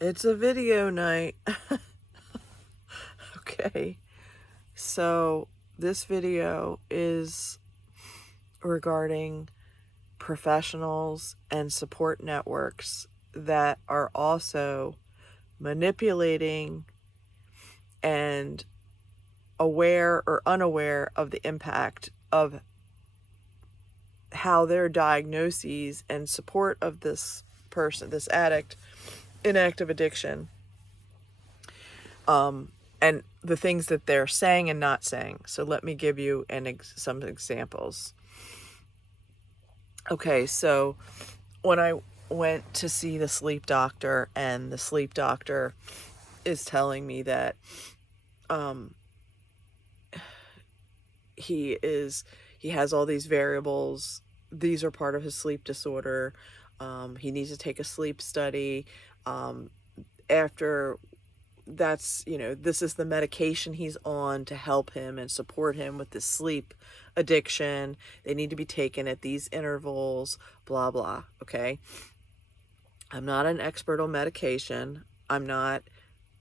It's a video night. Okay, so this video is regarding professionals and support networks that are also manipulating and aware or unaware of the impact of how their diagnoses and support of this person, this addict, in active addiction, and the things that they're saying and not saying. So let me give you some examples. Okay, so when I went to see the sleep doctor, and the sleep doctor is telling me that he has all these variables. These are part of his sleep disorder. He needs to take a sleep study. After that's, this is the medication he's on to help him and support him with this sleep addiction. They need to be taken at these intervals, blah, blah. Okay. I'm not an expert on medication. I'm not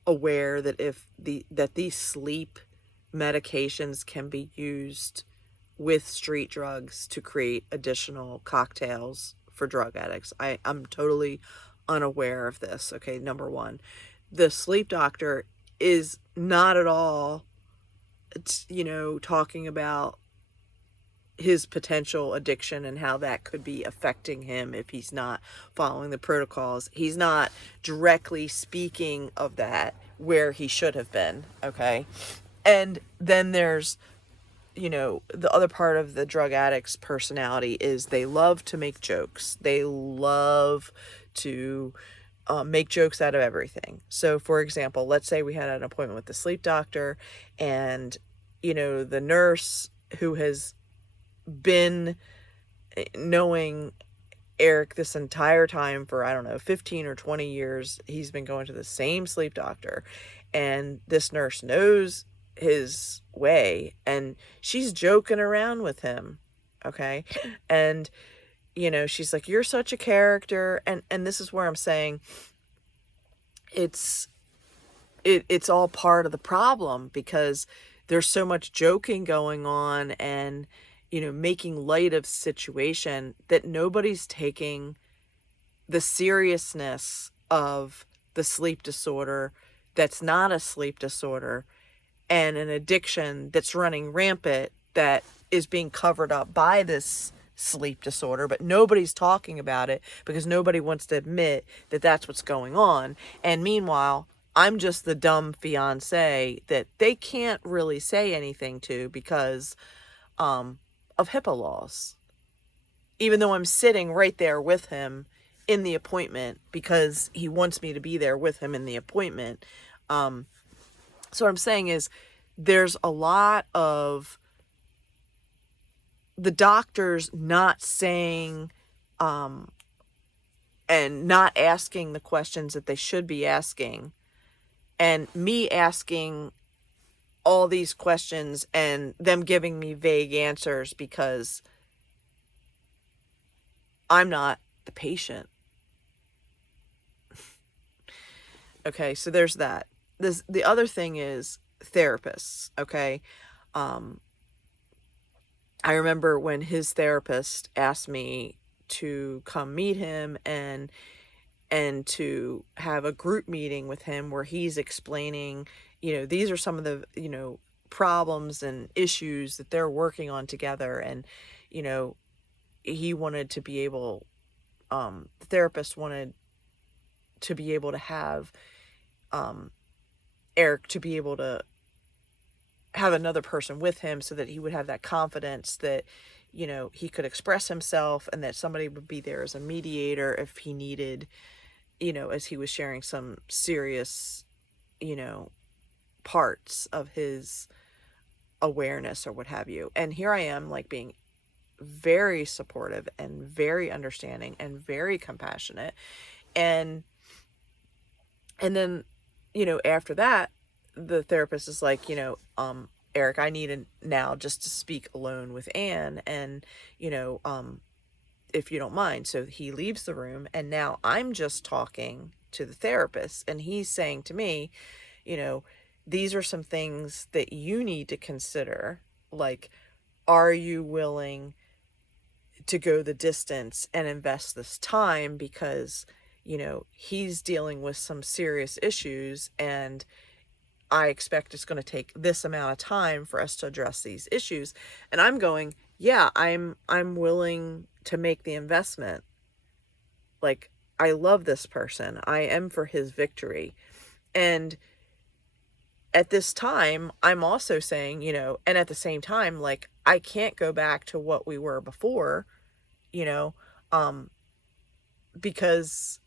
aware that that these sleep medications can be used with street drugs to create additional cocktails for drug addicts. I'm totally unaware of this. Okay, number one. The sleep doctor is not at all, talking about his potential addiction and how that could be affecting him if he's not following the protocols. He's not directly speaking of that where he should have been, okay? And then there's, the other part of the drug addict's personality is they love to make jokes. They love to make jokes out of everything. So, for example, let's say we had an appointment with the sleep doctor, and, the nurse who has been knowing Eric this entire time for, I don't know, 15 or 20 years, he's been going to the same sleep doctor, and this nurse knows his way, and she's joking around with him, okay? And she's like, "You're such a character." And this is where I'm saying it's all part of the problem, because there's so much joking going on and making light of situation that nobody's taking the seriousness of the sleep disorder that's not a sleep disorder, and an addiction that's running rampant that is being covered up by this sleep disorder, but nobody's talking about it because nobody wants to admit that that's what's going on. And meanwhile, I'm just the dumb fiance that they can't really say anything to because of HIPAA laws, even though I'm sitting right there with him in the appointment because he wants me to be there with him in the appointment. So what I'm saying is there's a lot of the doctors not saying and not asking the questions that they should be asking, and me asking all these questions and them giving me vague answers because I'm not the patient. Okay, so there's that. The other thing is therapists, okay? I remember when his therapist asked me to come meet him and to have a group meeting with him where he's explaining, these are some of the, problems and issues that they're working on together. And, he wanted to be able, the therapist wanted to be able to have Eric to be able to have another person with him so that he would have that confidence that, he could express himself, and that somebody would be there as a mediator if he needed, as he was sharing some serious, parts of his awareness or what have you. And here I am, like, being very supportive and very understanding and very compassionate. And then, after that, the therapist is like, Eric, I need now just to speak alone with Anne, and, if you don't mind. So he leaves the room, and now I'm just talking to the therapist, and he's saying to me, you know, these are some things that you need to consider. Like, are you willing to go the distance and invest this time? Because, he's dealing with some serious issues, and I expect it's going to take this amount of time for us to address these issues. And I'm going, yeah, I'm willing to make the investment. Like, I love this person. I am for his victory. And at this time, I'm also saying, and at the same time, like, I can't go back to what we were before, you know, um, because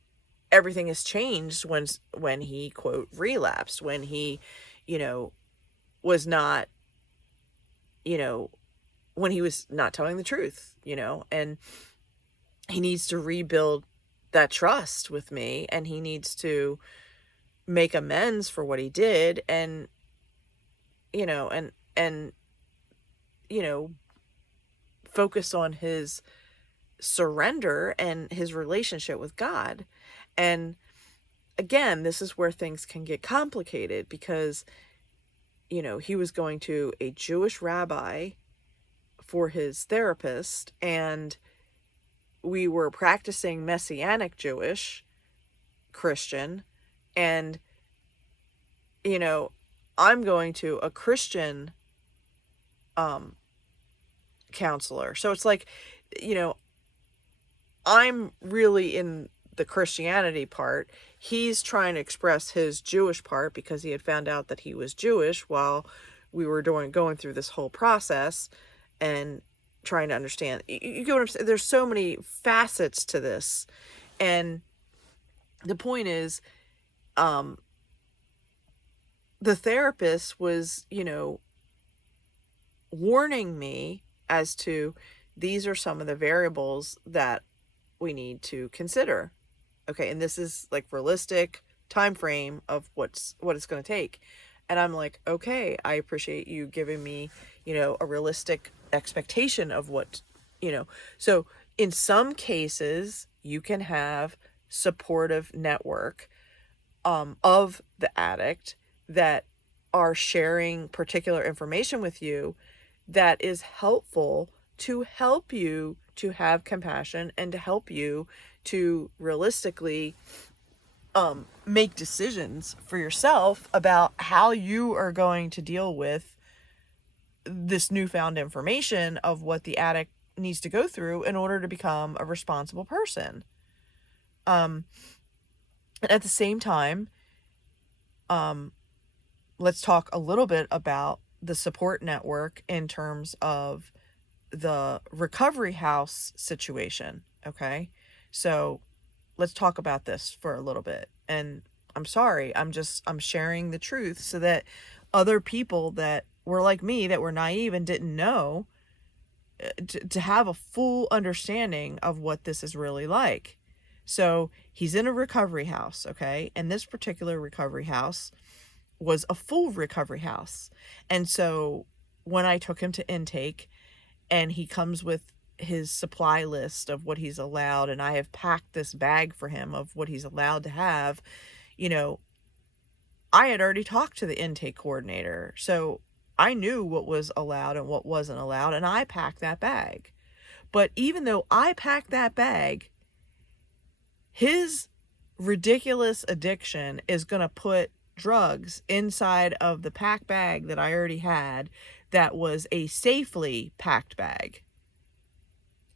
everything has changed when he, quote, relapsed, when he, was not, when he was not telling the truth, and he needs to rebuild that trust with me, and he needs to make amends for what he did, and and focus on his surrender and his relationship with God. And again, this is where things can get complicated, because he was going to a Jewish rabbi for his therapist, and we were practicing Messianic Jewish Christian, and I'm going to a Christian counselor. So it's like, I'm really in the Christianity part. He's trying to express his Jewish part because he had found out that he was Jewish while we were going through this whole process and trying to understand. You get what I'm saying? There's so many facets to this. And the point is, the therapist was, warning me as to, these are some of the variables that we need to consider. Okay, and this is like realistic time frame of what it's going to take. And I'm like, okay, I appreciate you giving me, a realistic expectation of what, So in some cases, you can have supportive network of the addict that are sharing particular information with you that is helpful to help you to have compassion and to help you to realistically make decisions for yourself about how you are going to deal with this newfound information of what the addict needs to go through in order to become a responsible person. And at the same time, let's talk a little bit about the support network in terms of the recovery house situation. Okay. So let's talk about this for a little bit. And I'm sorry, I'm sharing the truth so that other people that were like me, that were naive and didn't know, to have a full understanding of what this is really like. So he's in a recovery house. Okay. And this particular recovery house was a full recovery house. And so when I took him to intake and he comes with his supply list of what he's allowed, and I have packed this bag for him of what he's allowed to have, I had already talked to the intake coordinator. So I knew what was allowed and what wasn't allowed, and I packed that bag. But even though I packed that bag, his ridiculous addiction is going to put drugs inside of the packed bag that I already had, that was a safely packed bag.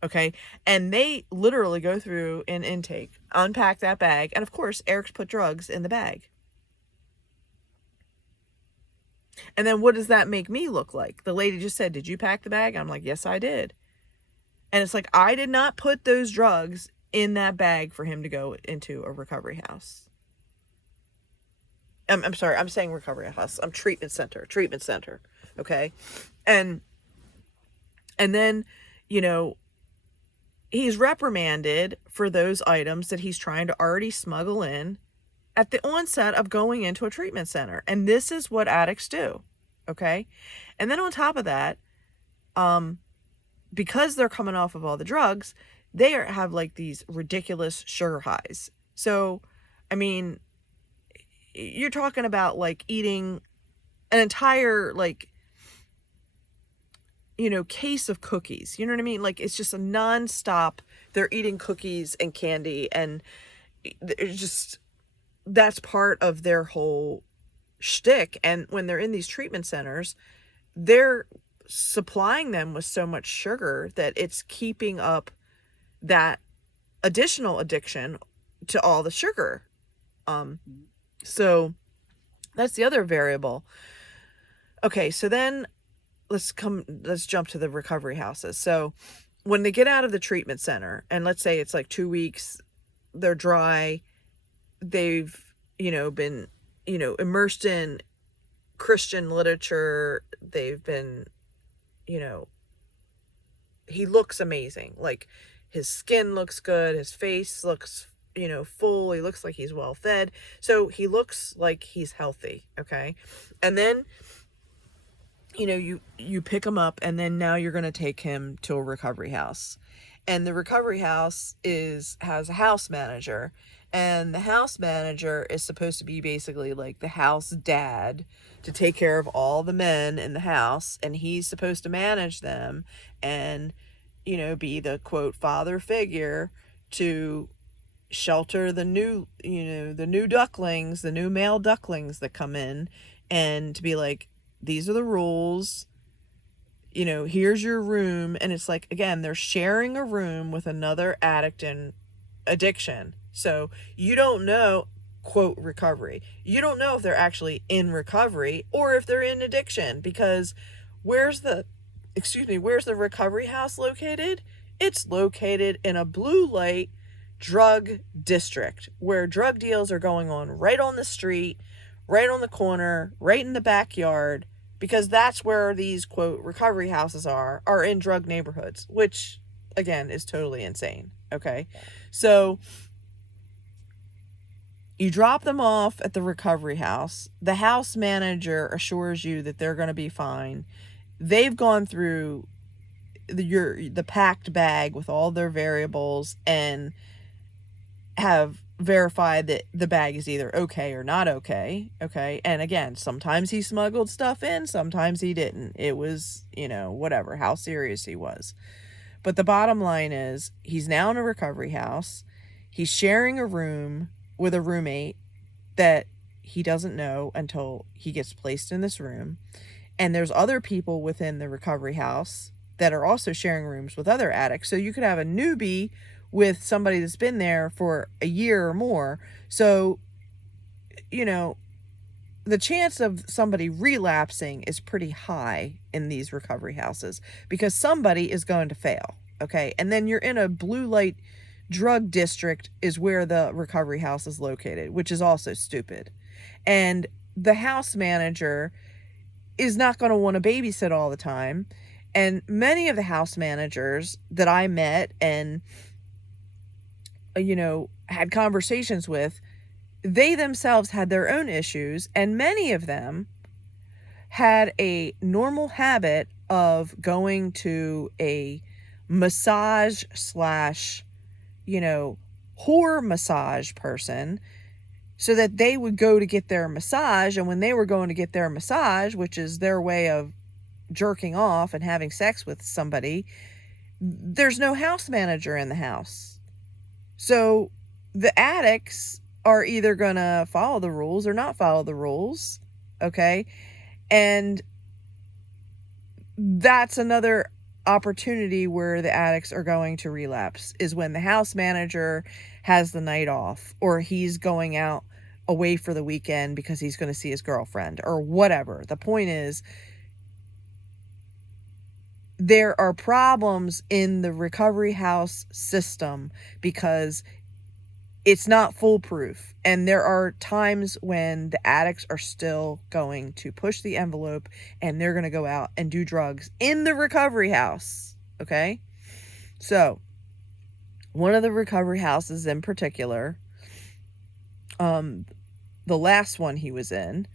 Okay. And they literally go through an intake, unpack that bag, and of course Eric's put drugs in the bag. And then what does that make me look like? The lady just said, "Did you pack the bag?" I'm like, "Yes, I did." And it's like, I did not put those drugs in that bag for him to go into a recovery house. I'm sorry, I'm saying recovery house. I'm treatment center. Okay. And then, he's reprimanded for those items that he's trying to already smuggle in at the onset of going into a treatment center. And this is what addicts do. Okay. And then on top of that, because they're coming off of all the drugs, they have like these ridiculous sugar highs. So I mean, you're talking about like eating an entire, like, case of cookies. You know what I mean? Like, it's just a nonstop. They're eating cookies and candy, and it's just, that's part of their whole shtick. And when they're in these treatment centers, they're supplying them with so much sugar that it's keeping up that additional addiction to all the sugar. So that's the other variable. Okay, so then let's jump to the recovery houses. So when they get out of the treatment center, and let's say it's like 2 weeks, they're dry, they've, been, immersed in Christian literature, they've been, he looks amazing. Like, his skin looks good, his face looks, full, he looks like he's well fed. So he looks like he's healthy, okay? And then, you pick him up, and then now you're going to take him to a recovery house. And the recovery house has a house manager, and the house manager is supposed to be basically like the house dad, to take care of all the men in the house, and he's supposed to manage them and, be the quote father figure to shelter the new, the new ducklings, the new male ducklings that come in, and to be like, these are the rules, here's your room. And it's like, again, they're sharing a room with another addict in addiction. So you don't know, quote, recovery. You don't know if they're actually in recovery or if they're in addiction, because where's the recovery house located? It's located in a blue light drug district where drug deals are going on right on the street, right on the corner, right in the backyard, because that's where these, quote, recovery houses are in drug neighborhoods, which, again, is totally insane, okay? So you drop them off at the recovery house. The house manager assures you that they're going to be fine. They've gone through the packed bag with all their variables and have verified that the bag is either okay or not okay. And again, sometimes he smuggled stuff in, sometimes he didn't. It was, whatever, how serious he was. But the bottom line is, he's now in a recovery house. He's sharing a room with a roommate that he doesn't know until he gets placed in this room. And there's other people within the recovery house that are also sharing rooms with other addicts. So you could have a newbie with somebody that's been there for a year or more. So, the chance of somebody relapsing is pretty high in these recovery houses because somebody is going to fail, okay? And then you're in a blue light drug district is where the recovery house is located, which is also stupid. And the house manager is not going to want to babysit all the time. And many of the house managers that I met and had conversations with, they themselves had their own issues, and many of them had a normal habit of going to a massage slash, whore massage person so that they would go to get their massage. And when they were going to get their massage, which is their way of jerking off and having sex with somebody, there's no house manager in the house. So the addicts are either going to follow the rules or not follow the rules, okay? And that's another opportunity where the addicts are going to relapse, is when the house manager has the night off, or he's going out away for the weekend because he's going to see his girlfriend or whatever. The point is, there are problems in the recovery house system because it's not foolproof. And there are times when the addicts are still going to push the envelope and they're going to go out and do drugs in the recovery house. Okay? So, one of the recovery houses in particular, the last one he was in,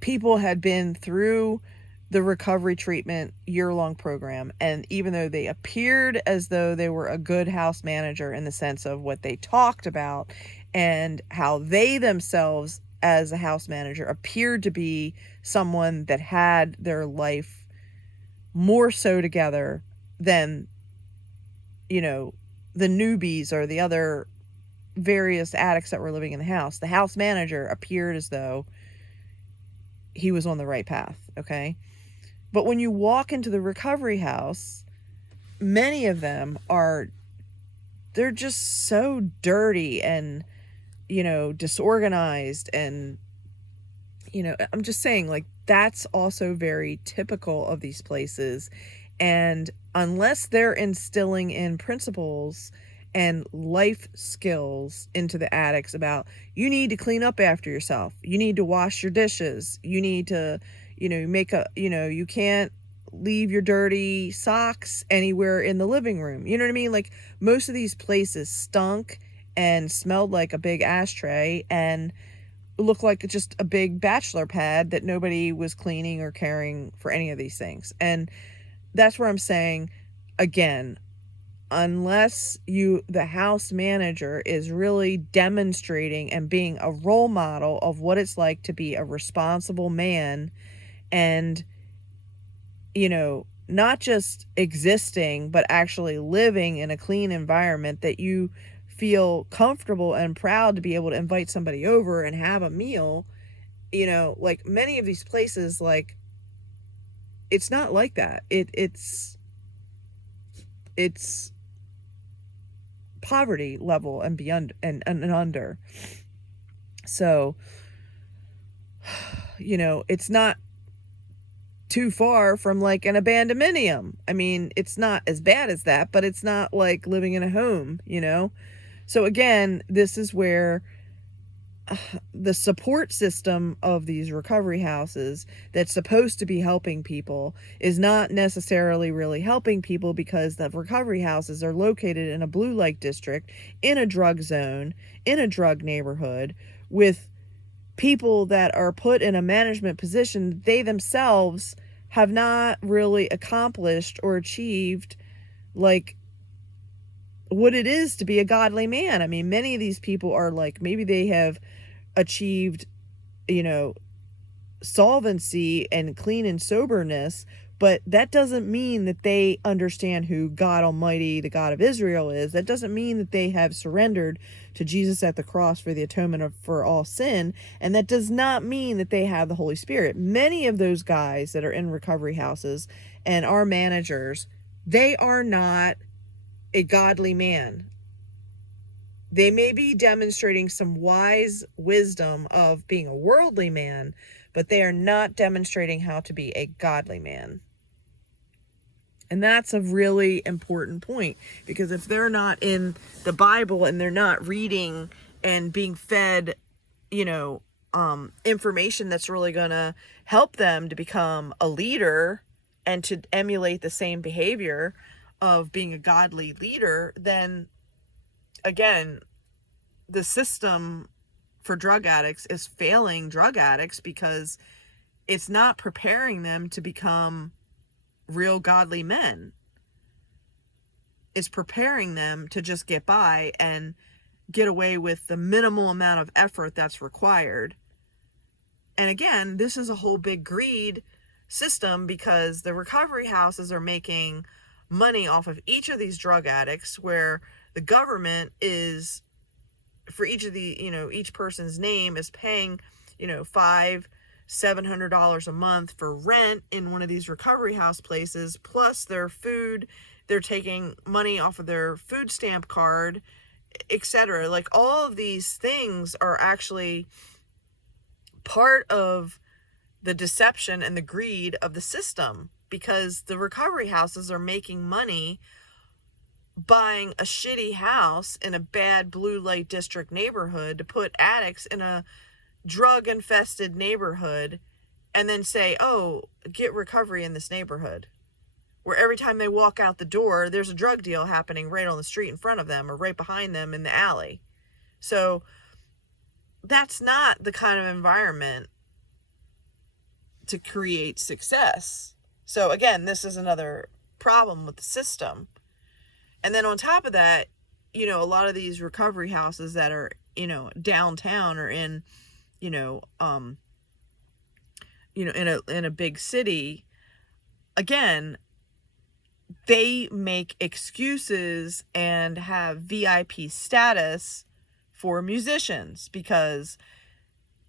people had been through the recovery treatment year-long program. And even though they appeared as though they were a good house manager in the sense of what they talked about and how they themselves as a house manager appeared to be someone that had their life more so together than, you know, the newbies or the other various addicts that were living in the house manager appeared as though he was on the right path, okay? But when you walk into the recovery house, many of them they're just so dirty and, you know, disorganized. And, you know, I'm just saying, like, that's also very typical of these places. And unless they're instilling in principles and life skills into the addicts about, you need to clean up after yourself, you need to wash your dishes, you need to, you know, you can't leave your dirty socks anywhere in the living room. You know what I mean? Like, most of these places stunk and smelled like a big ashtray and looked like just a big bachelor pad that nobody was cleaning or caring for any of these things. And that's where I'm saying, again, unless the house manager is really demonstrating and being a role model of what it's like to be a responsible man and, you know, not just existing, but actually living in a clean environment that you feel comfortable and proud to be able to invite somebody over and have a meal, you know, like many of these places, like, it's not like that. It's poverty level and beyond and under. So, you know, it's not too far from like an abandonmenium. I mean, it's not as bad as that, but it's not like living in a home, you know? So again, this is where the support system of these recovery houses that's supposed to be helping people is not necessarily really helping people, because the recovery houses are located in a blue light district, in a drug zone, in a drug neighborhood, with people that are put in a management position they themselves have not really accomplished or achieved, like, what it is to be a godly man. I mean, many of these people are like, maybe they have achieved, you know, solvency and clean and soberness, but that doesn't mean that they understand who God Almighty, the God of Israel, is. That doesn't mean that they have surrendered to Jesus at the cross for the atonement for all sin, and that does not mean that they have the Holy Spirit. Many of those guys that are in recovery houses and are managers, they are not a godly man. They may be demonstrating some wise wisdom of being a worldly man, but they are not demonstrating how to be a godly man. And that's a really important point, because if they're not in the Bible and they're not reading and being fed, you know, information that's really going to help them to become a leader and to emulate the same behavior of being a godly leader, then again, the system for drug addicts is failing drug addicts, because it's not preparing them to become real godly men. It's preparing them to just get by and get away with the minimal amount of effort that's required. And again, this is a whole big greed system, because the recovery houses are making money off of each of these drug addicts, where the government is, for each of the, you know, each person's name is paying, you know, $500-700 a month for rent in one of these recovery house places, plus their food. They're taking money off of their food stamp card, etc. Like, all of these things are actually part of the deception and the greed of the system, because the recovery houses are making money buying a shitty house in a bad blue light district neighborhood to put addicts in a drug infested neighborhood, and then say, oh, get recovery in this neighborhood, where every time they walk out the door, there's a drug deal happening right on the street in front of them or right behind them in the alley. So that's not the kind of environment to create success. So again, this is another problem with the system. And then on top of that, a lot of these recovery houses that are, downtown or in, in a big city, again, they make excuses and have VIP status for musicians because,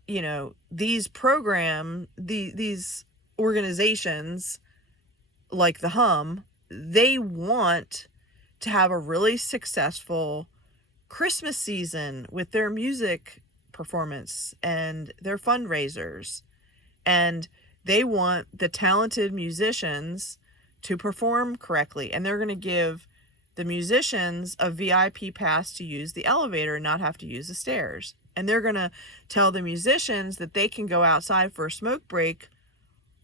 these organizations like the Hum, they want to have a really successful Christmas season with their music performance and their fundraisers. And they want the talented musicians to perform correctly. And they're going to give the musicians a VIP pass to use the elevator and not have to use the stairs. And they're going to tell the musicians that they can go outside for a smoke break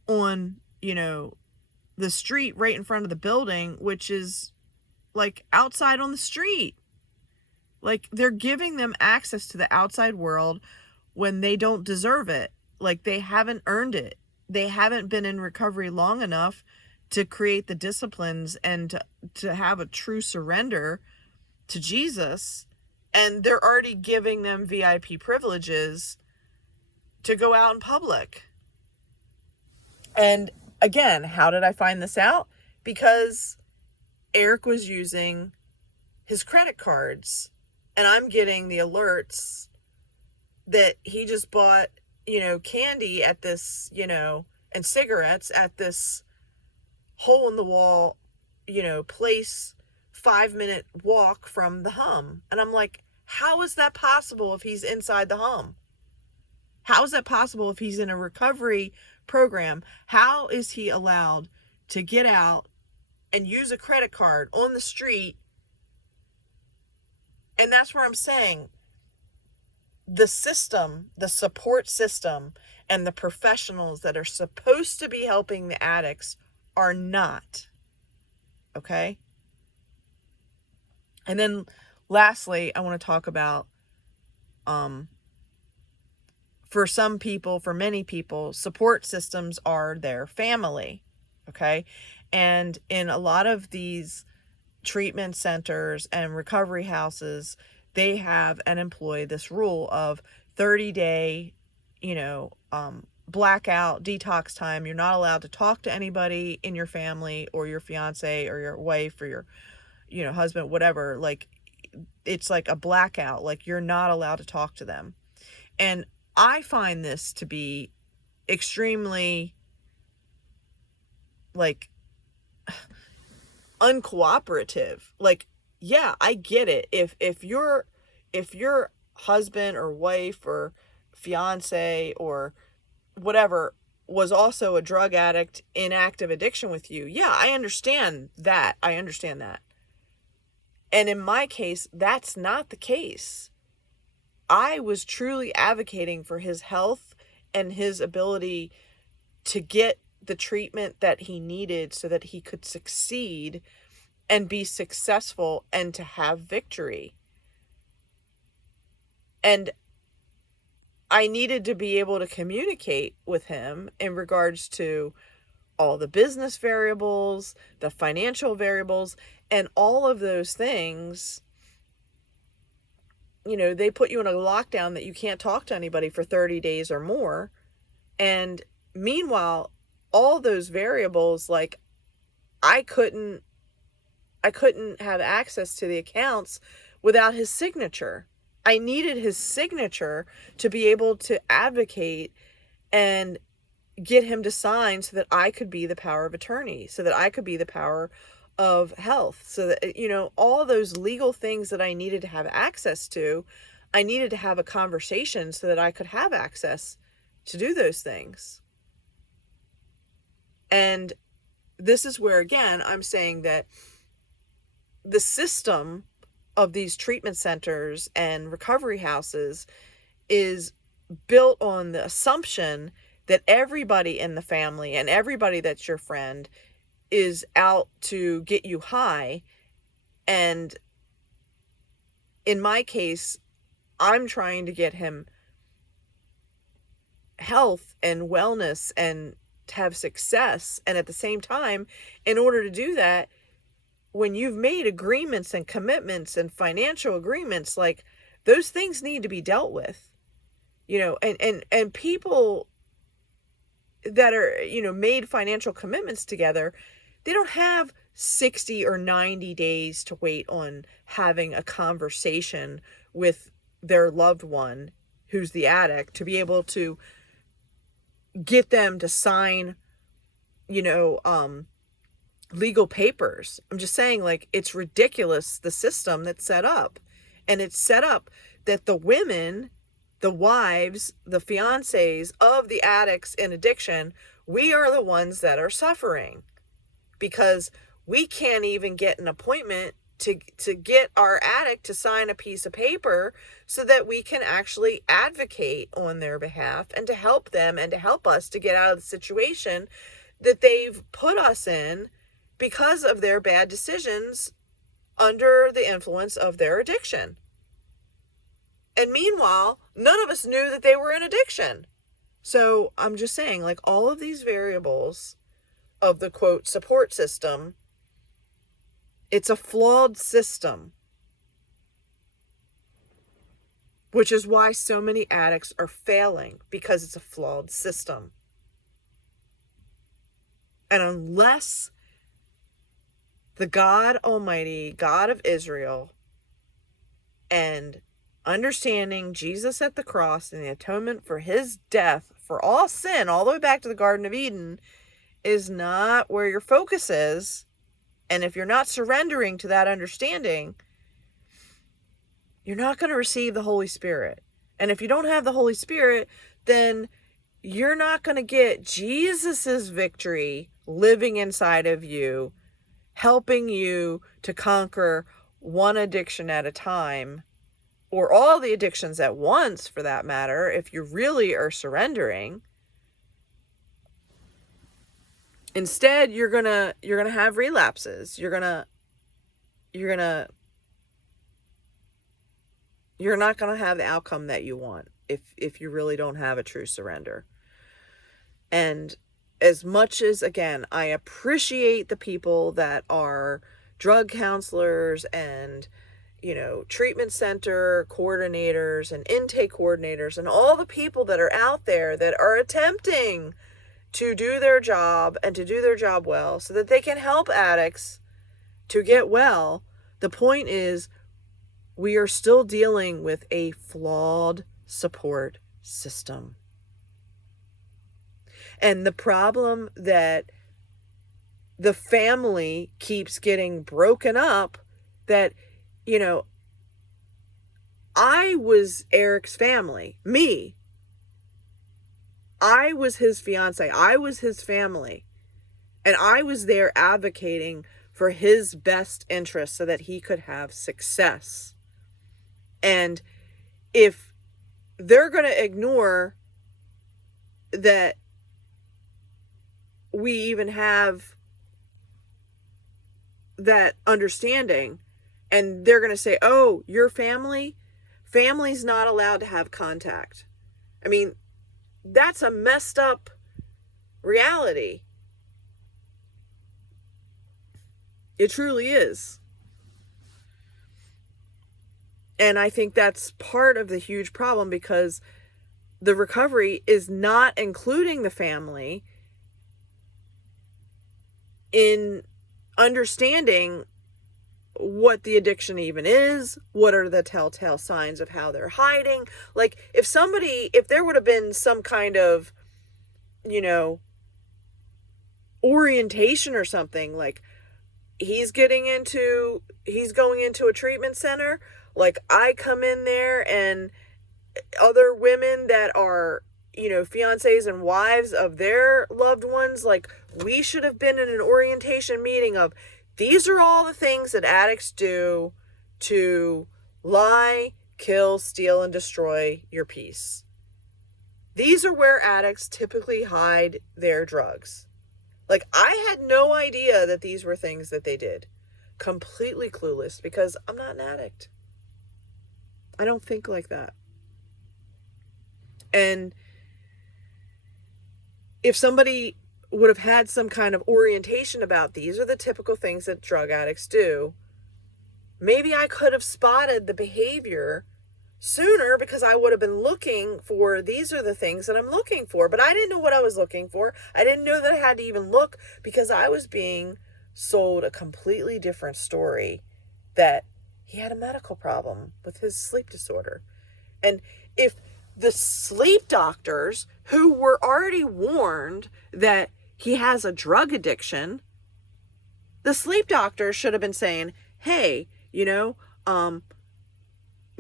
on, the street right in front of the building, which is like outside on the street. Like, they're giving them access to the outside world when they don't deserve it. Like, they haven't earned it. They haven't been in recovery long enough to create the disciplines and to have a true surrender to Jesus. And they're already giving them VIP privileges to go out in public. And again, how did I find this out? Because Eric was using his credit cards, and I'm getting the alerts that he just bought, candy at this, and cigarettes at this hole in the wall, place, 5-minute walk from the Hum. And I'm like, how is that possible if he's inside the Hum? How is that possible if he's in a recovery program? How is he allowed to get out and use a credit card on the street? And that's where I'm saying the system, the support system, and the professionals that are supposed to be helping the addicts are not. Okay? And then lastly, I want to talk about, for some people, for many people, support systems are their family. Okay? And in a lot of these treatment centers and recovery houses, they have and employ this rule of 30-day, blackout detox time. You're not allowed to talk to anybody in your family or your fiance or your wife or your, husband, whatever. Like, it's like a blackout. Like, you're not allowed to talk to them. And I find this to be extremely, like, uncooperative. Like, yeah, I get it. If your husband or wife or fiance or whatever was also a drug addict in active addiction with you, yeah, I understand that. And in my case, that's not the case. I was truly advocating for his health and his ability to get the treatment that he needed so that he could succeed and be successful and to have victory. And I needed to be able to communicate with him in regards to all the business variables, the financial variables, and all of those things. They put you in a lockdown that you can't talk to anybody for 30 days or more. And meanwhile, all those variables, like, I couldn't have access to the accounts without his signature. I needed his signature to be able to advocate and get him to sign so that I could be the power of attorney, so that I could be the power of health, so that, all those legal things that I needed to have access to, I needed to have a conversation so that I could have access to do those things. And this is where, again, I'm saying that the system of these treatment centers and recovery houses is built on the assumption that everybody in the family and everybody that's your friend is out to get you high. And in my case, I'm trying to get him health and wellness and have success. And at the same time, in order to do that, when you've made agreements and commitments and financial agreements, like, those things need to be dealt with, and people that are, made financial commitments together, they don't have 60 or 90 days to wait on having a conversation with their loved one who's the addict to be able to get them to sign, legal papers. I'm just saying, like, it's ridiculous, the system that's set up. And it's set up that the women, the wives, the fiancés of the addicts in addiction, we are the ones that are suffering because we can't even get an appointment to get our addict to sign a piece of paper so that we can actually advocate on their behalf and to help them and to help us to get out of the situation that they've put us in because of their bad decisions under the influence of their addiction. And meanwhile, none of us knew that they were in addiction. So I'm just saying, like, all of these variables of the, quote, support system, it's a flawed system, which is why so many addicts are failing, because it's a flawed system. And unless the God Almighty, God of Israel, and understanding Jesus at the cross and the atonement for his death for all sin, all the way back to the Garden of Eden, is not where your focus is, and if you're not surrendering to that understanding, you're not going to receive the Holy Spirit. And if you don't have the Holy Spirit, then you're not going to get Jesus's victory living inside of you, helping you to conquer one addiction at a time, or all the addictions at once, for that matter, if you really are surrendering. Instead, you're gonna have relapses. You're not gonna have the outcome that you want if you really don't have a true surrender. And as much as, again, I appreciate the people that are drug counselors and, treatment center coordinators and intake coordinators and all the people that are out there that are attempting to do their job and to do their job well so that they can help addicts to get well, the point is, we are still dealing with a flawed support system. And the problem that the family keeps getting broken up, that, I was Eric's family, me. I was his fiance. I was his family. And I was there advocating for his best interest so that he could have success. And if they're going to ignore that we even have that understanding, and they're going to say, oh, your family's not allowed to have contact. I mean, that's a messed up reality. It truly is. And I think that's part of the huge problem, because the recovery is not including the family in understanding what the addiction even is, what are the telltale signs of how they're hiding. Like, if there would have been some kind of, orientation or something, like he's going into a treatment center, like I come in there and other women that are, fiancés and wives of their loved ones, like, we should have been in an orientation meeting of, these are all the things that addicts do to lie, kill, steal, and destroy your peace. These are where addicts typically hide their drugs. Like, I had no idea that these were things that they did. Completely clueless, because I'm not an addict. I don't think like that. And if somebody would have had some kind of orientation about these are the typical things that drug addicts do, maybe I could have spotted the behavior sooner, because I would have been looking for, these are the things that I'm looking for. But I didn't know what I was looking for. I didn't know that I had to even look, because I was being sold a completely different story, that he had a medical problem with his sleep disorder. And if the sleep doctors, who were already warned that he has a drug addiction, the sleep doctors should have been saying, hey,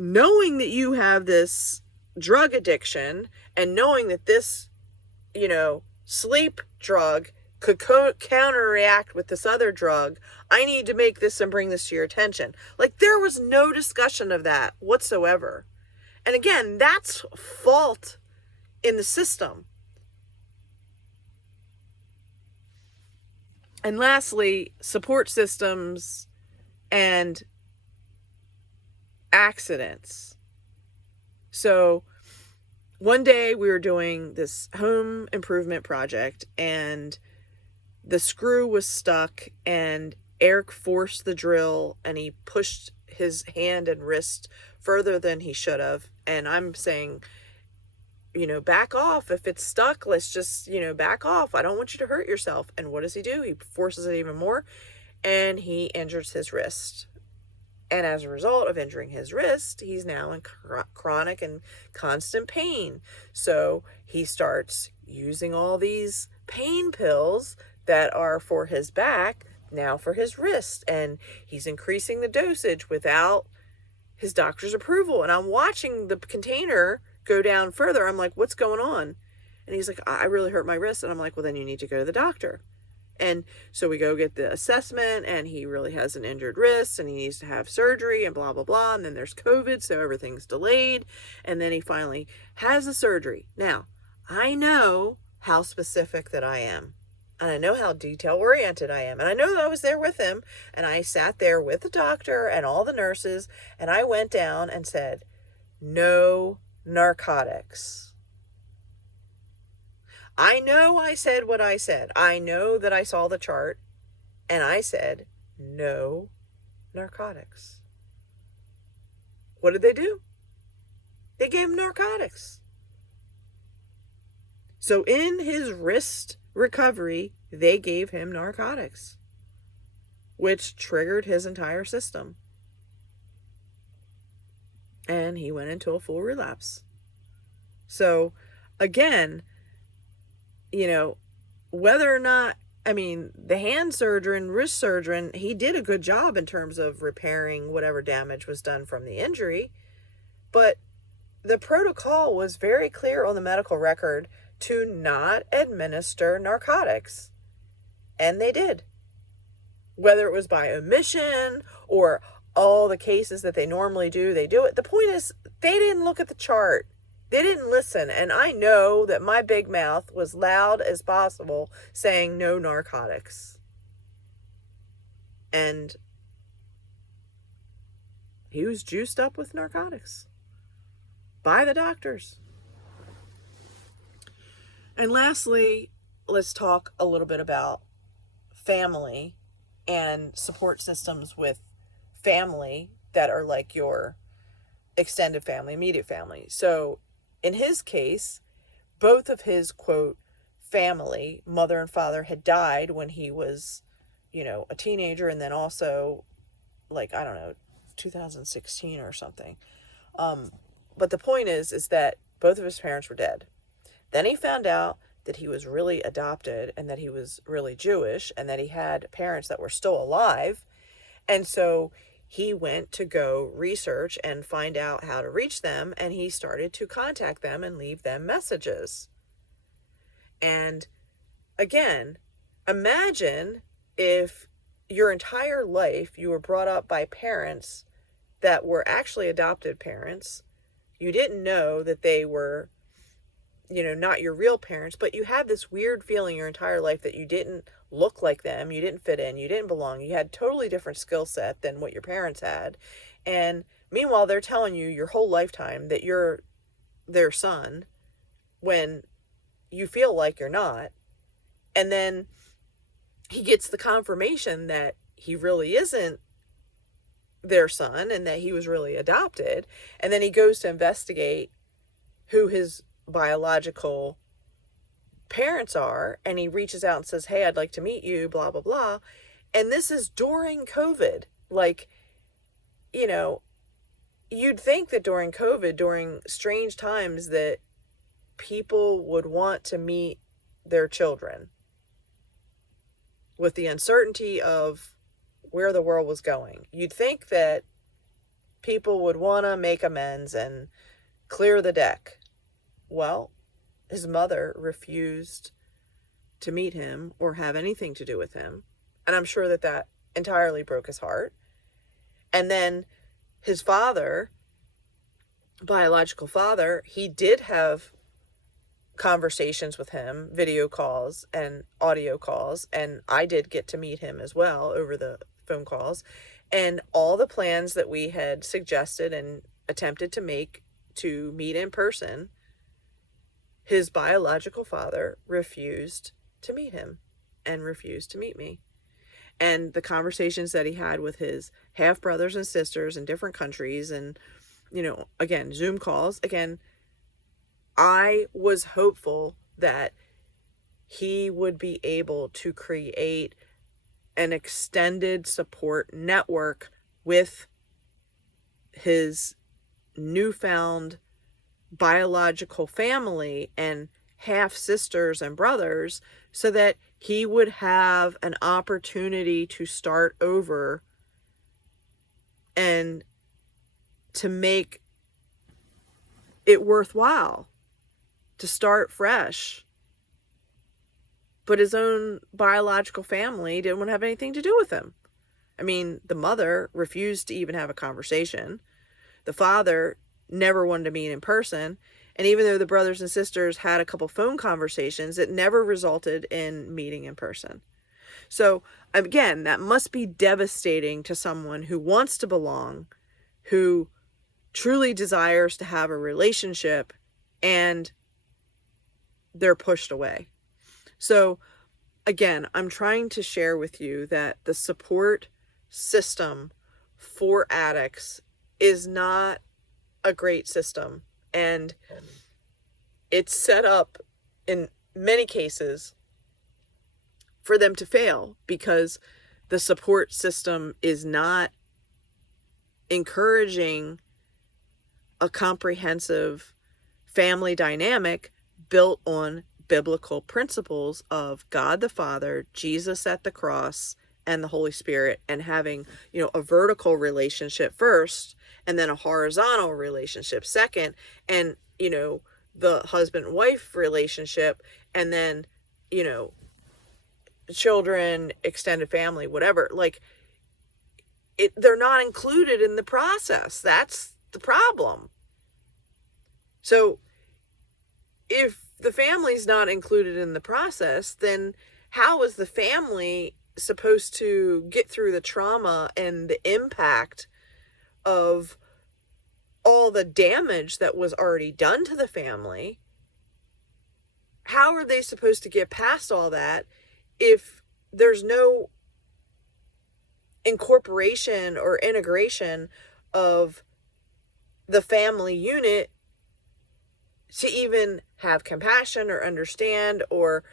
knowing that you have this drug addiction, and knowing that this, sleep drug could counteract with this other drug, I need to make this and bring this to your attention. Like, there was no discussion of that whatsoever. And again, that's fault in the system. And lastly, support systems and accidents. So one day we were doing this home improvement project, and the screw was stuck, and Eric forced the drill, and he pushed his hand and wrist further than he should have. And I'm saying, back off. If it's stuck, let's just, back off. I don't want you to hurt yourself. And what does he do? He forces it even more, and he injures his wrist. And as a result of injuring his wrist, he's now in chronic and constant pain. So he starts using all these pain pills that are for his back, now for his wrist. And he's increasing the dosage without his doctor's approval. And I'm watching the container go down further. I'm like, what's going on? And he's like, I really hurt my wrist. And I'm like, well, then you need to go to the doctor. And so we go get the assessment, and he really has an injured wrist, and he needs to have surgery, and blah, blah, blah. And then there's COVID, so everything's delayed. And then he finally has the surgery. Now, I know how specific that I am. And I know how detail-oriented I am. And I know that I was there with him, and I sat there with the doctor and all the nurses, and I went down and said, no narcotics. I know I said what I said. I know that I saw the chart, and I said, no narcotics. What did they do? They gave him narcotics. So in his wrist recovery, they gave him narcotics, which triggered his entire system. And he went into a full relapse. So again, whether or not, the hand surgeon, wrist surgeon, he did a good job in terms of repairing whatever damage was done from the injury. But the protocol was very clear on the medical record to not administer narcotics. And they did. Whether it was by omission or all the cases that they normally do, they do it. The point is, they didn't look at the chart. They didn't listen. And I know that my big mouth was loud as possible saying no narcotics. And he was juiced up with narcotics by the doctors. And lastly, let's talk a little bit about family and support systems with family that are like your extended family, immediate family. So in his case, both of his, quote, family, mother and father, had died when he was, a teenager, and then also, 2016 or something. But the point is that both of his parents were dead. Then he found out that he was really adopted, and that he was really Jewish, and that he had parents that were still alive. And so he went to go research and find out how to reach them, and he started to contact them and leave them messages. And again, imagine if your entire life you were brought up by parents that were actually adopted parents. You didn't know that they were, not your real parents, but you had this weird feeling your entire life that you didn't look like them, you didn't fit in, you didn't belong, you had totally different skill set than what your parents had. And meanwhile, they're telling you your whole lifetime that you're their son when you feel like you're not. And then he gets the confirmation that he really isn't their son and that he was really adopted. And then he goes to investigate who his biological parents are, and he reaches out and says, hey, I'd like to meet you, blah, blah, blah. And this is during COVID. Like, you know, you'd think that during COVID, during strange times, that people would want to meet their children. With the uncertainty of where the world was going, you'd think that people would want to make amends and clear the deck. Well, his mother refused to meet him or have anything to do with him. And I'm sure that that entirely broke his heart. And then his father, biological father, he did have conversations with him, video calls and audio calls, and I did get to meet him as well over the phone calls. And all the plans that we had suggested and attempted to make to meet in person, his biological father refused to meet him and refused to meet me. And the conversations that he had with his half brothers and sisters in different countries, and, you know, again, Zoom calls, again, I was hopeful that he would be able to create an extended support network with his newfound biological family and half sisters and brothers, so that he would have an opportunity to start over and to make it worthwhile, to start fresh. But his own biological family didn't want to have anything to do with him. I mean, the mother refused to even have a conversation. The father never wanted to meet in person. And even though the brothers and sisters had a couple phone conversations, it never resulted in meeting in person. So again, that must be devastating to someone who wants to belong, who truly desires to have a relationship, and they're pushed away. So again, I'm trying to share with you that the support system for addicts is not a great system, and it's set up in many cases for them to fail because the support system is not encouraging a comprehensive family dynamic built on biblical principles of God the Father, Jesus at the cross, and the Holy Spirit, and having, you know, a vertical relationship first, and then a horizontal relationship second, and, you know, the husband and wife relationship, and then, you know, children, extended family, whatever. Like, they're not included in the process. That's the problem. So if the family's not included in the process, then how is the family supposed to get through the trauma and the impact of all the damage that was already done to the family? How are they supposed to get past all that if there's no incorporation or integration of the family unit to even have compassion or understand, or,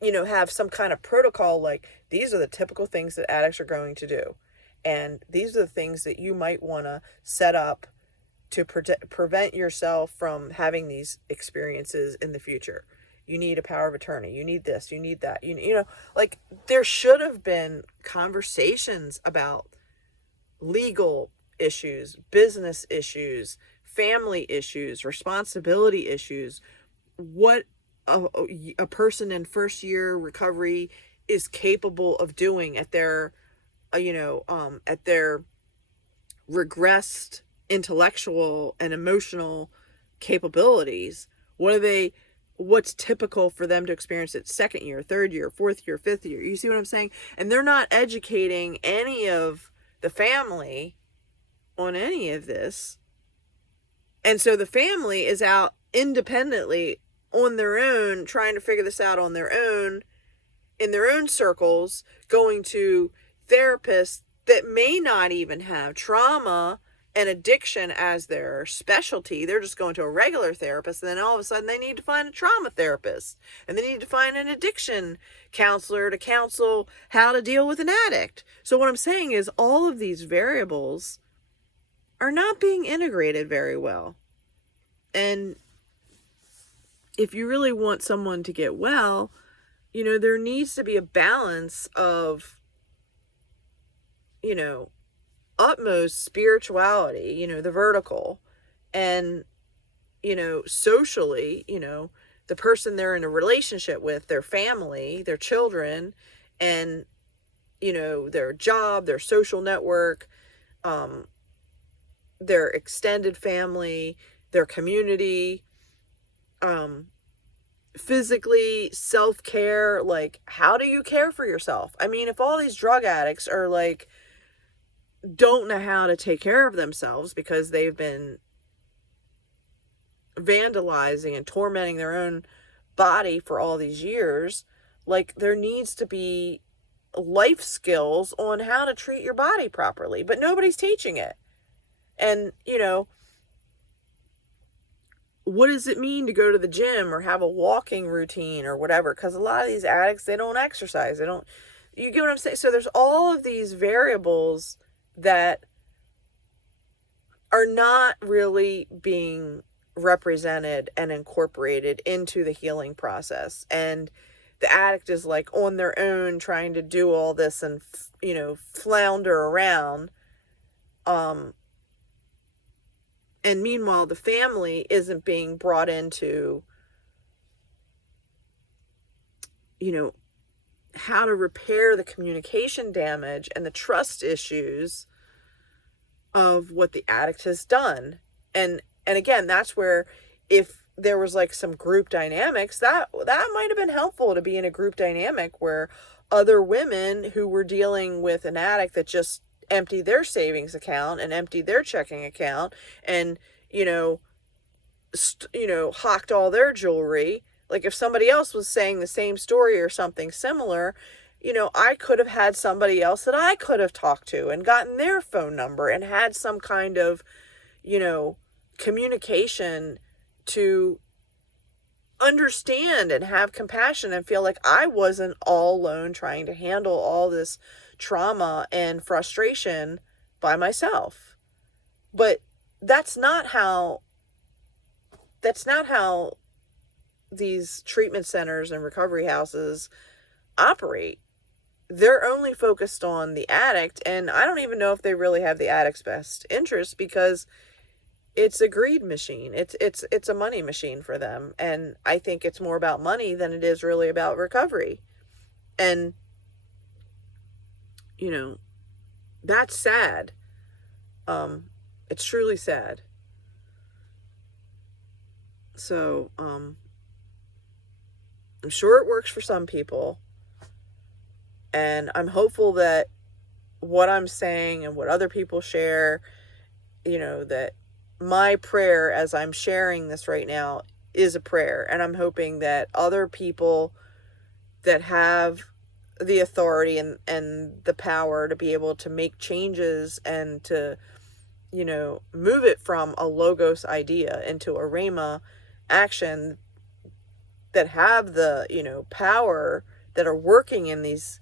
you know, have some kind of protocol, like, these are the typical things that addicts are going to do, and these are the things that you might want to set up to prevent yourself from having these experiences in the future. You need a power of attorney. You need this. You need that. You know, like, there should have been conversations about legal issues, business issues, family issues, responsibility issues, what a person in first year recovery is capable of doing at their, at their regressed intellectual and emotional capabilities. What's typical for them to experience at second year, third year, fourth year, fifth year. You see what I'm saying? And they're not educating any of the family on any of this. And so the family is out independently on their own, trying to figure this out on their own. in their own circles going to therapists that may not even have trauma and addiction as their specialty. They're just going to a regular therapist, and then all of a sudden they need to find a trauma therapist, and they need to find an addiction counselor to counsel how to deal with an addict. So what I'm saying is all of these variables are not being integrated very well. And if you really want someone to get well, there needs to be a balance of, utmost spirituality, the vertical, and, socially, the person they're in a relationship with, their family, their children, and, their job, their social network, their extended family, their community, physically, self-care. Like, how do you care for yourself? I mean, if all these drug addicts are like, don't know how to take care of themselves because they've been vandalizing and tormenting their own body for all these years, like, there needs to be life skills on how to treat your body properly, but nobody's teaching it. And, what does it mean to go to the gym or have a walking routine or whatever? Because a lot of these addicts, they don't exercise. You get what I'm saying? So there's all of these variables that are not really being represented and incorporated into the healing process. And the addict is like on their own trying to do all this and, flounder around. And meanwhile, the family isn't being brought into, how to repair the communication damage and the trust issues of what the addict has done. And again, that's where, if there was like some group dynamics, that might have been helpful, to be in a group dynamic where other women who were dealing with an addict that just emptied their savings account and emptied their checking account and, hocked all their jewelry. Like, if somebody else was saying the same story or something similar, I could have had somebody else that I could have talked to and gotten their phone number and had some kind of, communication to understand and have compassion and feel like I wasn't all alone trying to handle all this trauma and frustration by myself. But that's not how these treatment centers and recovery houses operate. They're only focused on the addict, and I don't even know if they really have the addict's best interest, because it's a greed machine. It's a money machine for them. And I think it's more about money than it is really about recovery. And, that's sad. It's truly sad. So, I'm sure it works for some people. And I'm hopeful that what I'm saying and what other people share, that my prayer as I'm sharing this right now is a prayer. And I'm hoping that other people that have the authority and the power to be able to make changes and to, move it from a logos idea into a rhema action, that have the, power, that are working in these,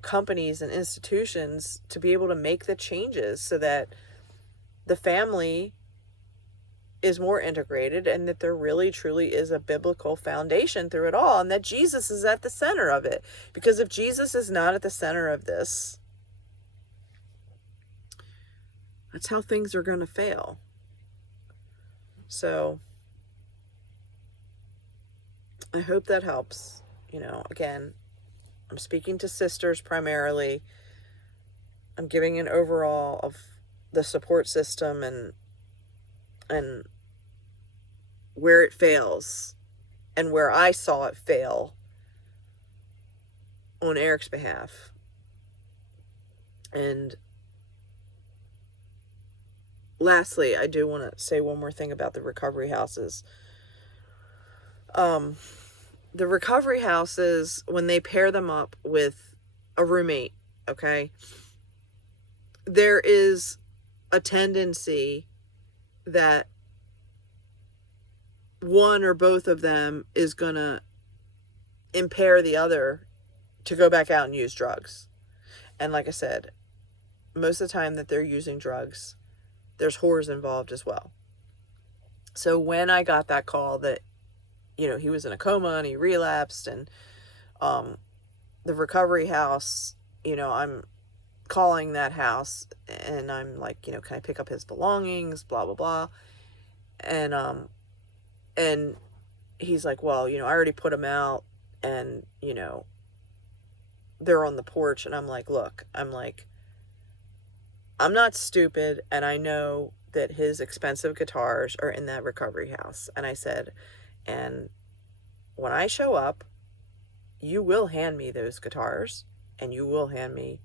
companies and institutions, to be able to make the changes so that the family is more integrated, and that there really truly is a biblical foundation through it all, and that Jesus is at the center of it. Because if Jesus is not at the center of this, that's how things are going to fail. So I hope that helps. Again, I'm speaking to sisters primarily. I'm giving an overall of the support system and where it fails and where I saw it fail on Eric's behalf. And lastly, I do want to say one more thing about the recovery houses. the recovery houses, when they pair them up with a roommate, okay, there is a tendency that one or both of them is going to impair the other to go back out and use drugs. And like I said, most of the time that they're using drugs, there's whores involved as well. So when I got that call that, he was in a coma and he relapsed, and the recovery house, I'm calling that house and I'm like, can I pick up his belongings, blah, blah, blah. And he's like, well, I already put them out, and, they're on the porch. And I'm like, look, I'm not stupid, and I know that his expensive guitars are in that recovery house. And I said, and when I show up, you will hand me those guitars, and you will hand me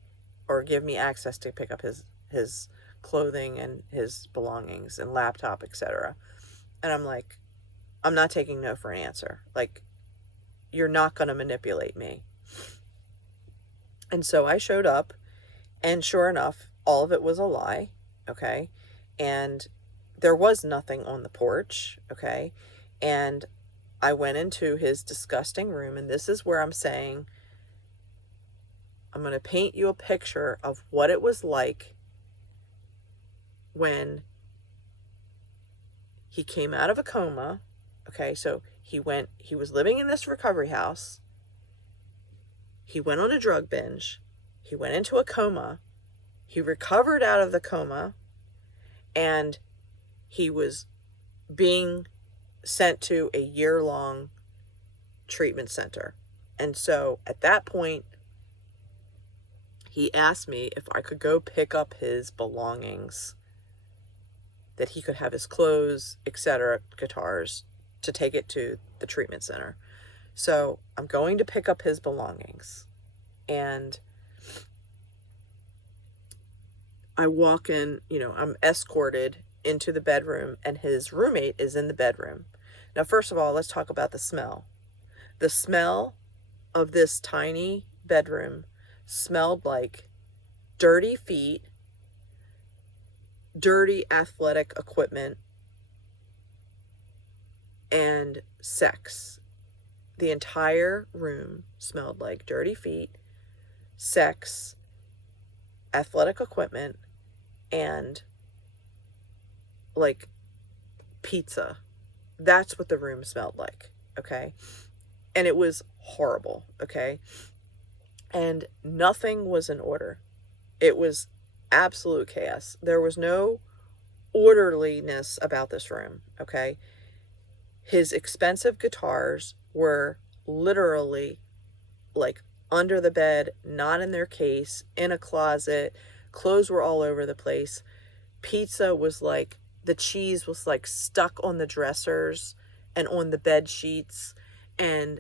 or give me access to pick up his clothing and his belongings and laptop, etc. And I'm like, I'm not taking no for an answer. Like, you're not going to manipulate me. And so I showed up, and sure enough, all of it was a lie, okay? And there was nothing on the porch, okay? And I went into his disgusting room, and this is where I'm saying, I'm going to paint you a picture of what it was like when he came out of a coma, okay? So he was living in this recovery house. He went on a drug binge. He went into a coma. He recovered out of the coma, and he was being sent to a year-long treatment center. And so at that point, he asked me if I could go pick up his belongings, that he could have his clothes, etc., guitars, to take it to the treatment center. So I'm going to pick up his belongings, and I walk in, I'm escorted into the bedroom, and his roommate is in the bedroom. Now, first of all, let's talk about the smell. The smell of this tiny bedroom smelled like dirty feet, dirty athletic equipment, and sex. The entire room smelled like dirty feet, sex, athletic equipment, and like pizza. That's what the room smelled like, okay? And it was horrible, okay? And nothing was in order. It was absolute chaos. There was no orderliness about this room, okay? His expensive guitars were literally like under the bed, not in their case, in a closet. Clothes were all over the place. Pizza was like, the cheese was like stuck on the dressers and on the bed sheets. And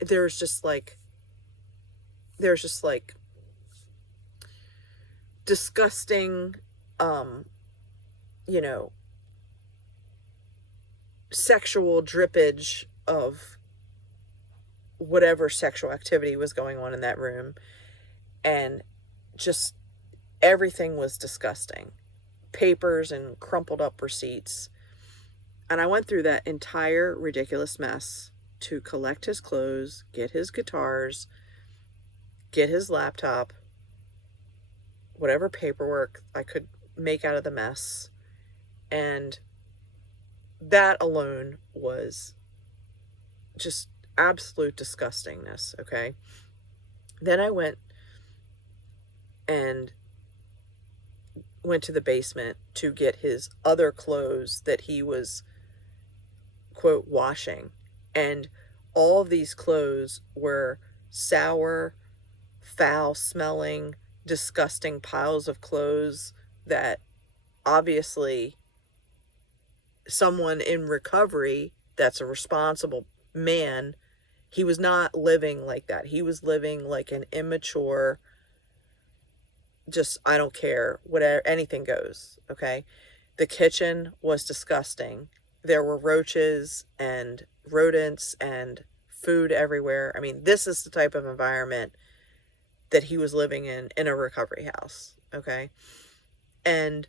there's just like disgusting, sexual drippage of whatever sexual activity was going on in that room. And just everything was disgusting. Papers and crumpled up receipts. And I went through that entire ridiculous mess to collect his clothes, get his guitars, get his laptop, whatever paperwork I could make out of the mess. And that alone was just absolute disgustingness, okay? Then I went to the basement to get his other clothes that he was, quote, washing. And all of these clothes were sour, foul-smelling, disgusting piles of clothes that obviously someone in recovery that's a responsible man, he was not living like that. He was living like an immature, just, I don't care, whatever, anything goes, okay? The kitchen was disgusting. There were roaches and rodents and food everywhere. I mean, this is the type of environment that he was living in a recovery house. Okay. And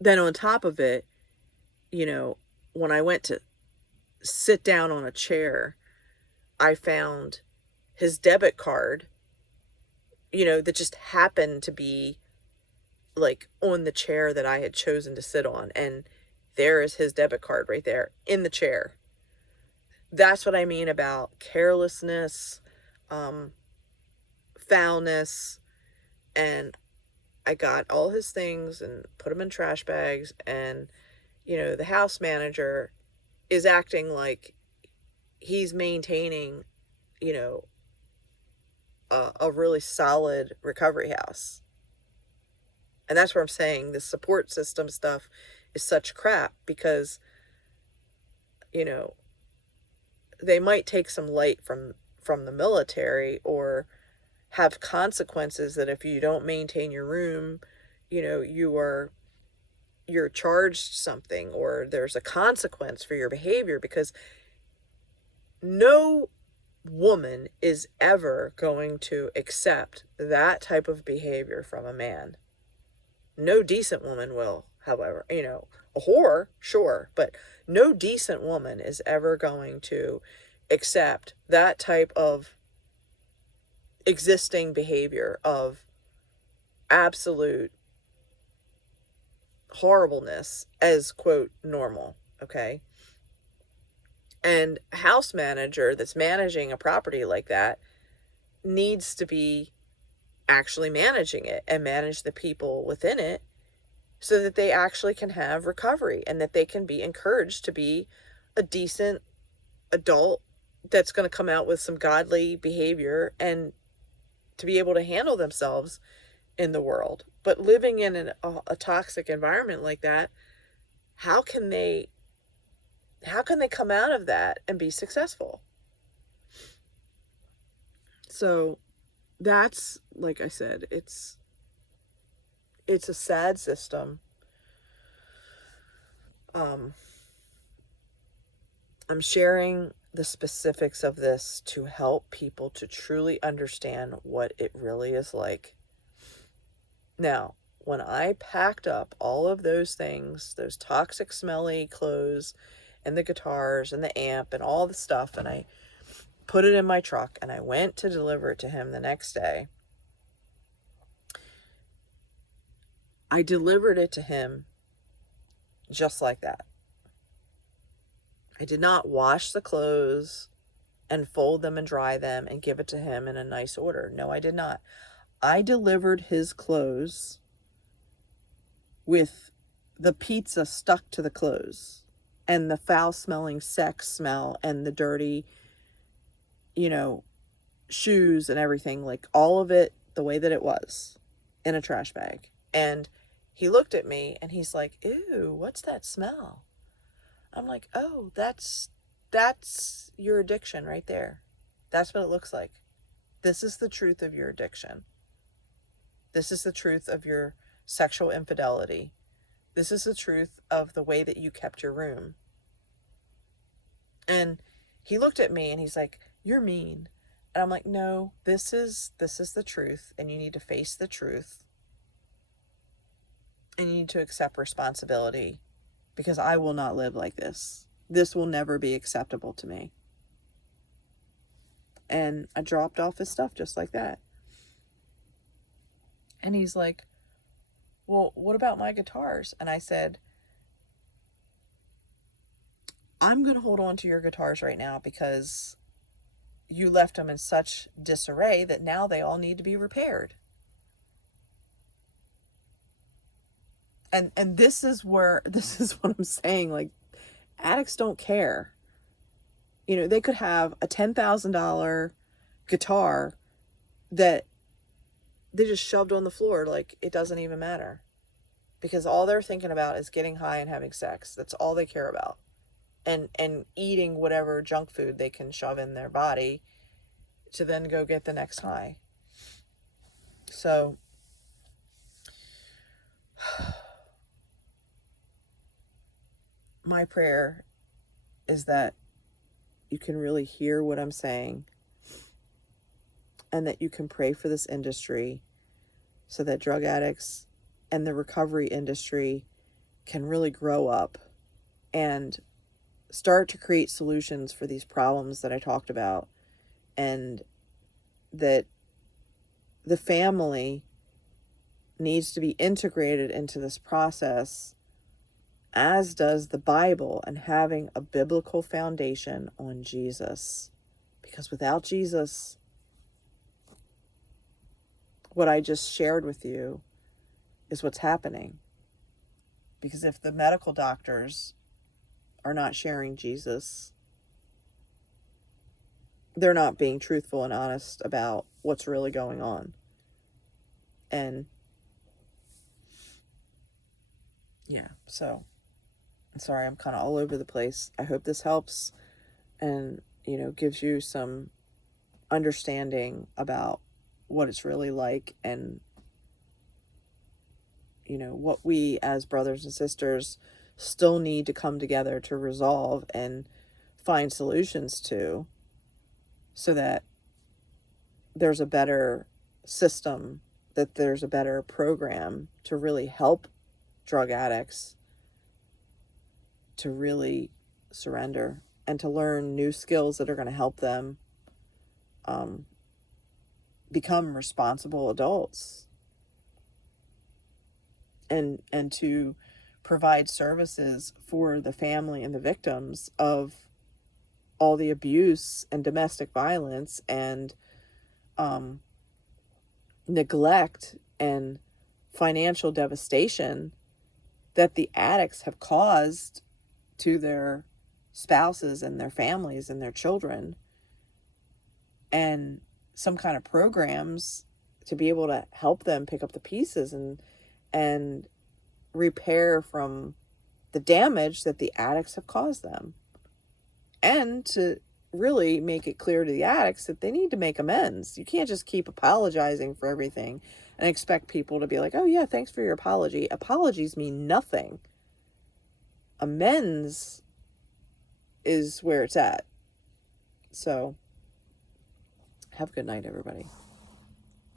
then on top of it, you know, when I went to sit down on a chair, I found his debit card, that just happened to be like on the chair that I had chosen to sit on. And there is his debit card right there in the chair. That's what I mean about carelessness, foulness. And I got all his things and put them in trash bags. And, the house manager is acting like he's maintaining, you know, a really solid recovery house. And that's where I'm saying the support system stuff is such crap, because, they might take some light from the military, or have consequences that if you don't maintain your room, you're charged something, or there's a consequence for your behavior, because no woman is ever going to accept that type of behavior from a man. No decent woman will, however. A whore, sure, but no decent woman is ever going to accept that type of existing behavior of absolute horribleness as, quote, normal. Okay. And a house manager that's managing a property like that needs to be actually managing it and manage the people within it, so that they actually can have recovery and that they can be encouraged to be a decent adult that's going to come out with some godly behavior and to be able to handle themselves in the world. But living in a toxic environment like that, how can they come out of that and be successful? So that's, like I said, it's a sad system. I'm sharing the specifics of this to help people to truly understand what it really is like. Now, when I packed up all of those things, those toxic, smelly clothes, and the guitars, and the amp, and all the stuff, and I put it in my truck, and I went to deliver it to him the next day, I delivered it to him just like that. I did not wash the clothes and fold them and dry them and give it to him in a nice order. No, I did not. I delivered his clothes with the pizza stuck to the clothes, and the foul-smelling sex smell, and the dirty, shoes and everything, like all of it the way that it was, in a trash bag. And he looked at me and he's like, "Ew, what's that smell?" I'm like, "Oh, that's your addiction right there. That's what it looks like. This is the truth of your addiction. This is the truth of your sexual infidelity. This is the truth of the way that you kept your room." And he looked at me and he's like, "You're mean." And I'm like, "No, this is the truth, and you need to face the truth. And you need to accept responsibility, because I will not live like this. This will never be acceptable to me." And I dropped off his stuff just like that. And he's like, "Well, what about my guitars?" And I said, "I'm going to hold on to your guitars right now, because you left them in such disarray that now they all need to be repaired." And this is what I'm saying. Like, addicts don't care. They could have a $10,000 guitar that they just shoved on the floor. Like, it doesn't even matter, because all they're thinking about is getting high and having sex. That's all they care about. And eating whatever junk food they can shove in their body to then go get the next high. So my prayer is that you can really hear what I'm saying, and that you can pray for this industry so that drug addicts and the recovery industry can really grow up and start to create solutions for these problems that I talked about, and that the family needs to be integrated into this process, as does the Bible, and having a biblical foundation on Jesus. Because without Jesus, what I just shared with you is what's happening. Because if the medical doctors are not sharing Jesus, they're not being truthful and honest about what's really going on. And yeah, so I'm sorry, I'm kind of all over the place. I hope this helps and, gives you some understanding about what it's really like, and, what we as brothers and sisters still need to come together to resolve and find solutions to, so that there's a better system, that there's a better program to really help drug addicts to really surrender and to learn new skills that are going to help them become responsible adults, and to provide services for the family and the victims of all the abuse and domestic violence and neglect and financial devastation that the addicts have caused to their spouses and their families and their children, and some kind of programs to be able to help them pick up the pieces and repair from the damage that the addicts have caused them, and to really make it clear to the addicts that they need to make amends. You can't just keep apologizing for everything and expect people to be like, oh yeah, thanks for your apology. Apologies mean nothing. Amends is where it's at. So have a good night, everybody.